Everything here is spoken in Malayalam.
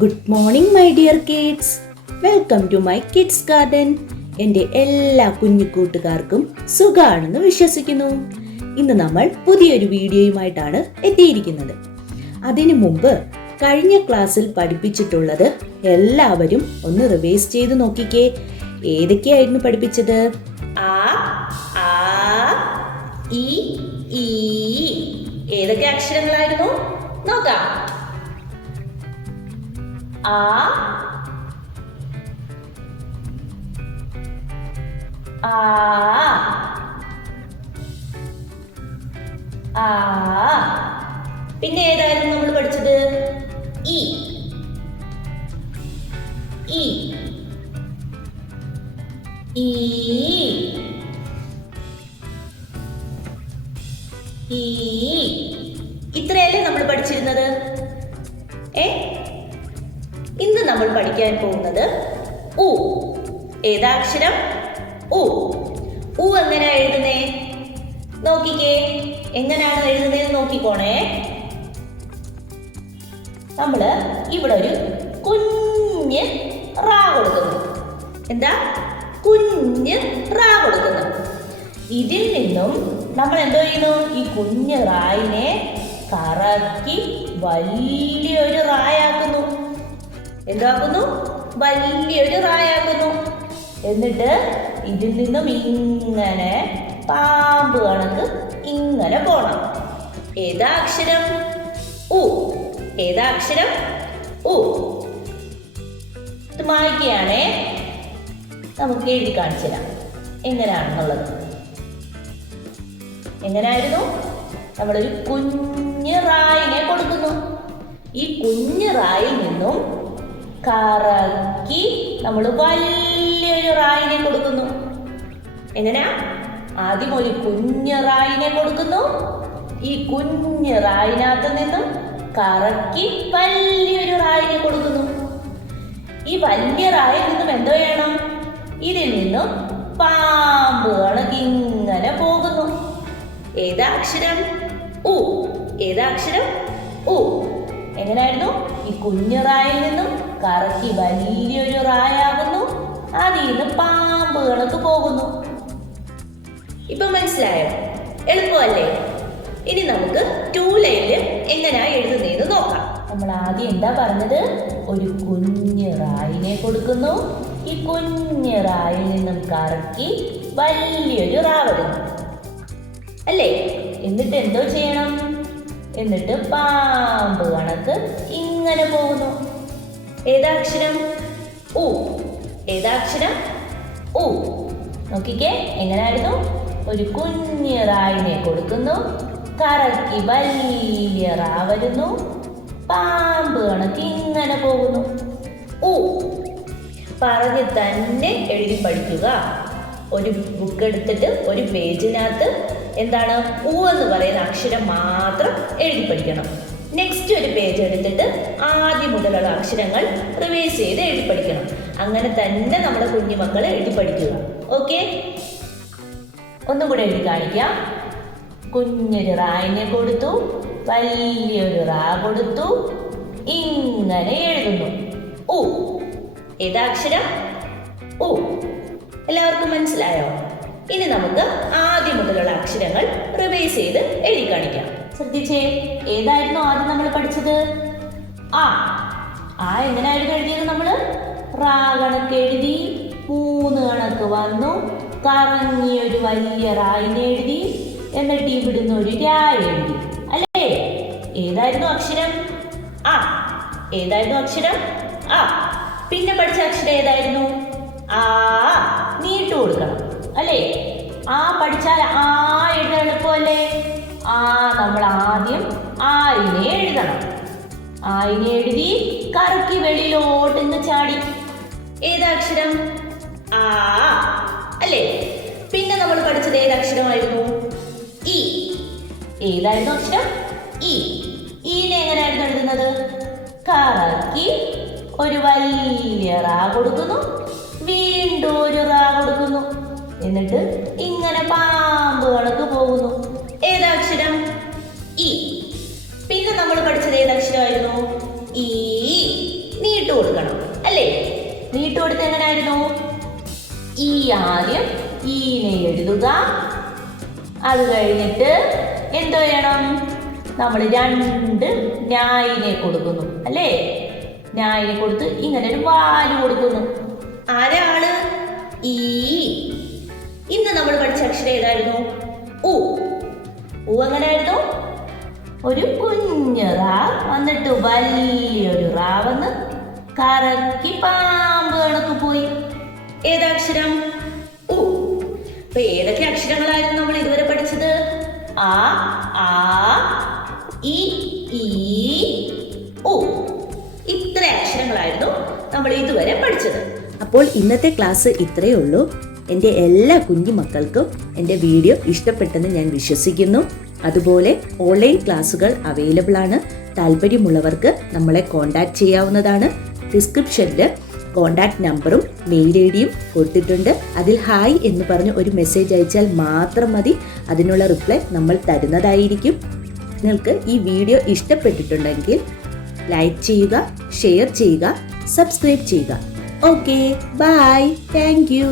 Good morning my dear kids. Welcome to my kids garden. എൻ്റെ എല്ലാ കുഞ്ഞു കൂട്ടുകാർക്കും സുഖാണെന്ന് വിശ്വസിക്കുന്നു. ഇന്ന് നമ്മൾ പുതിയൊരു വീഡിയോയുമായിട്ടാണ് എത്തിയിരിക്കുന്നത്. അതിനു മുമ്പ് കഴിഞ്ഞ ക്ലാസ്സിൽ പഠിപ്പിച്ചിട്ടുള്ളത് എല്ലാവരും ഒന്ന് റിവൈസ് ചെയ്ത് നോക്കിക്കേ. ഏതൊക്കെയായിരുന്നു പഠിപ്പിച്ചത്? ആ, ആ, ഇ, ഈ. ഏതൊക്കെ അക്ഷരങ്ങളായിരുന്നു നോക്കാം. ആ, ആ, ആ. പിന്നെ ഏതായിരുന്നു നമ്മൾ പഠിച്ചത്? ഇ, ഇ, ഈ, ഈ. ഇത്രയല്ലേ നമ്മൾ പഠിച്ചിരുന്നത്? ഇന്ന് നമ്മൾ പഠിക്കാൻ പോകുന്നത് ഉ. ഏതാ അക്ഷരം? ഉ. ഉ എങ്ങനെയാ എഴുതുന്നേ? നോക്കിക്കേ, എങ്ങനെയാണ് എഴുതുന്നതെന്ന് നോക്കിക്കോണേ. നമ്മള് ഇവിടെ ഒരു കുഞ്ഞ് റാ കൊടുക്കുന്നു. എന്താ? കുഞ്ഞ് റാ കൊടുക്കുന്നു. ഇതിൽ നിന്നും നമ്മൾ എന്തോ ചെയ്യുന്നു? ഈ കുഞ്ഞ് റായിനെ കറക്കി വലിയൊരു റായാക്കുന്നു. എന്താക്കുന്നു? വലിയൊരു റായാക്കുന്നു. എന്നിട്ട് ഇതിൽ നിന്നും ഇങ്ങനെ പാമ്പ് കണക്ക് ഇങ്ങനെ പോണം. ഏതാ അക്ഷരം? ഉ. ഏതാ അക്ഷരം? ഉ. ഇത് മായ്ക്കുകയാണേ. നമുക്ക് എഴുതി കാണിച്ചു തരാം എങ്ങനെയാണെന്നുള്ളത്. എങ്ങനെയായിരുന്നു? നമ്മളൊരു കുഞ്ഞ് റായിനെ കൊടുക്കുന്നു. ഈ കുഞ്ഞ് റായിൽ നിന്നും കറക്കി നമ്മൾ വലിയൊരു റായിനെ കൊടുക്കുന്നു. എങ്ങനെയാ? ആദ്യം ഒരു കുഞ്ഞ് റായിനെ കൊടുക്കുന്നു. ഈ കുഞ്ഞ് റായിനകത്ത് നിന്നും കറക്കി വലിയൊരു റായിനെ കൊടുക്കുന്നു. ഈ വലിയ റായിൽ നിന്നും എന്തോ ചെയ്യണം? ഇതിൽ നിന്നും പാമ്പ് കണക്ക് ഇങ്ങനെ പോകുന്നു. ഏതാ അക്ഷരം? ഉ. ഏതാ അക്ഷരം? ഉ. എങ്ങനെയായിരുന്നു? ഈ കുഞ്ഞു റായിൽ നിന്നും കറക്കി വലിയൊരു റായാകുന്നു. അതിൽ നിന്ന് പാമ്പ് കണക്ക് പോകുന്നു. ഇപ്പൊ മനസ്സിലായോ? എളുപ്പമല്ലേ? ഇനി നമുക്ക് 2 ലൈനില് എങ്ങനെയാ എഴുതുന്നതെന്ന് നോക്കാം. നമ്മൾ ആദ്യം എന്താ പറഞ്ഞത്? ഒരു കുഞ്ഞു റായിനെ കൊടുക്കുന്നു. ഈ കുഞ്ഞു റായിൽ നിന്നും കറക്കി വലിയൊരു റാ വരുന്നു അല്ലേ? എന്നിട്ട് എന്തോ ചെയ്യണം? എന്നിട്ട് പാമ്പ് കണക്ക് ഇങ്ങനെ പോകുന്നു. ഏതാ അക്ഷരം? ഉ. ഏതാ അക്ഷരം? ഉ. നോക്കിക്കേ, എങ്ങനെയായിരുന്നു? ഒരു കുഞ്ഞ് റായിനെ കൊടുക്കുന്നു. കറക്കി വലിയ റാ വരുന്നു. പാമ്പ് കണക്ക് ഇങ്ങനെ പോകുന്നു. ഉ. പറഞ്ഞ് തന്നെ എഴുതി പഠിക്കുക. ഒരു ബുക്ക് എടുത്തിട്ട് ഒരു പേജിനകത്ത് എന്താണ് ഉ എന്ന് പറയുന്ന അക്ഷരം മാത്രം എഴുതി പഠിക്കണം. നെക്സ്റ്റ് ഒരു പേജ് എടുത്തിട്ട് ആദ്യം മുതലുള്ള അക്ഷരങ്ങൾ റിവൈസ് ചെയ്ത് എഴുതി പഠിക്കണം. അങ്ങനെ തന്നെ നമ്മുടെ കുഞ്ഞുമക്കളെ എഴുതി പഠിക്കുക. ഓക്കെ? ഒന്നും കൂടെ എഴുതി കാണിക്കാം. കുഞ്ഞൊരു റായിനെ കൊടുത്തു, വലിയൊരു റാ കൊടുത്തു, ഇങ്ങനെ എഴുതുന്നു. ഉ. ഏതാ അക്ഷരം? ഉ. എല്ലാവർക്കും മനസ്സിലായോ? ഇനി നമുക്ക് ആദ്യം മുതലുള്ള അക്ഷരങ്ങൾ റിവൈസ് ചെയ്ത് എഴുതി കാണിക്കാം. ശ്രദ്ധിച്ചേ, ഏതായിരുന്നു ആദ്യം നമ്മൾ പഠിച്ചത്? ആ. ആ എങ്ങനെയായിരുന്നു എഴുതിയത്? നമ്മള് റാ കണക്ക് എഴുതി, 3 കണക്ക് വന്നു, കറങ്ങി ഒരു വലിയ റായിനെ എഴുതി, എന്നിട്ട് ഇവിടുന്ന് ഒരു രാ എഴുതി അല്ലേ? ഏതായിരുന്നു അക്ഷരം? ആ. ഏതായിരുന്നു അക്ഷരം? ആ. പിന്നെ പഠിച്ച അക്ഷരം ഏതായിരുന്നു? ആ. നീട്ടു കൊടുക്കണം അല്ലേ? ആ പഠിച്ചാൽ ആ എഴുതാൻ എളുപ്പമല്ലേ? ആ നമ്മൾ ആദ്യം ആയിനെ എഴുതണം. ആയിനെ എഴുതി കറക്കി വെളിയിലോട്ട് ചാടി. ഏതാ അക്ഷരം? ആ അല്ലേ? പിന്നെ നമ്മൾ പഠിച്ചത് ഏതക്ഷരമായിരുന്നു? ഇ. ഏതായിരുന്നു അക്ഷരം? ഇ. ഈനെ എങ്ങനെയായിരുന്നു എഴുതുന്നത്? കറക്കി ഒരു വലിയ റാ കൊടുക്കുന്നു, വീണ്ടും ഒരു റാ കൊടുക്കുന്നു, എന്നിട്ട് ഇങ്ങനെ പാമ്പ് കണക്ക് പോകുന്നു. ഏതക്ഷരം? ഇ. പിന്നെ നമ്മൾ പഠിച്ചത് ഏതക്ഷരമായിരുന്നു? ഈ. നീ കൊടുക്കണം അല്ലേ? നീട്ടു കൊടുത്ത് എങ്ങനെയായിരുന്നു? ഈ ആദ്യം ഈനെ എഴുതുക. അത് കഴിഞ്ഞിട്ട് എന്തോ ചെയ്യണം? നമ്മൾ 2 ഞായിനെ കൊടുക്കുന്നു അല്ലേ? ഞായിനെ കൊടുത്ത് ഇങ്ങനെ ഒരു വാല് കൊടുക്കുന്നു. ആരാള്? ഈ. ഇന്ന് നമ്മൾ പഠിച്ച അക്ഷരം ഏതായിരുന്നു? ഉ. ഉ എങ്ങനെയായിരുന്നു? ഒരു കുഞ്ഞ് റാ വന്നിട്ട് വലിയൊരു റാ വന്ന് കറക്കി പാമ്പ് കണക്ക് പോയി. ഏതക്ഷരം? ഉ. അപ്പൊ ഏതൊക്കെ അക്ഷരങ്ങളായിരുന്നു നമ്മൾ ഇതുവരെ പഠിച്ചത്? ആ, ആ, ഇ, ഈ, ഉ. ഇത്ര അക്ഷരങ്ങളായിരുന്നു നമ്മൾ ഇതുവരെ പഠിച്ചത്. അപ്പോൾ ഇന്നത്തെ ക്ലാസ് ഇത്രയേ ഉള്ളൂ. എൻ്റെ എല്ലാ കുഞ്ഞു മക്കൾക്കും എൻ്റെ വീഡിയോ ഇഷ്ടപ്പെട്ടെന്ന് ഞാൻ വിശ്വസിക്കുന്നു. അതുപോലെ ഓൺലൈൻ ക്ലാസ്സുകൾ അവൈലബിൾ ആണ്. താല്പര്യമുള്ളവർക്ക് നമ്മളെ കോൺടാക്ട് ചെയ്യാവുന്നതാണ്. ഡിസ്ക്രിപ്ഷനിൽ കോൺടാക്ട് നമ്പറും മെയിൽ ഐ ഡിയും കൊടുത്തിട്ടുണ്ട്. അതിൽ ഹായ് എന്ന് പറഞ്ഞ് ഒരു മെസ്സേജ് അയച്ചാൽ മാത്രം മതി. അതിനുള്ള റിപ്ലൈ നമ്മൾ തരുന്നതായിരിക്കും. നിങ്ങൾക്ക് ഈ വീഡിയോ ഇഷ്ടപ്പെട്ടിട്ടുണ്ടെങ്കിൽ ലൈക്ക് ചെയ്യുക, ഷെയർ ചെയ്യുക, സബ്സ്ക്രൈബ് ചെയ്യുക. Okay, bye, thank U.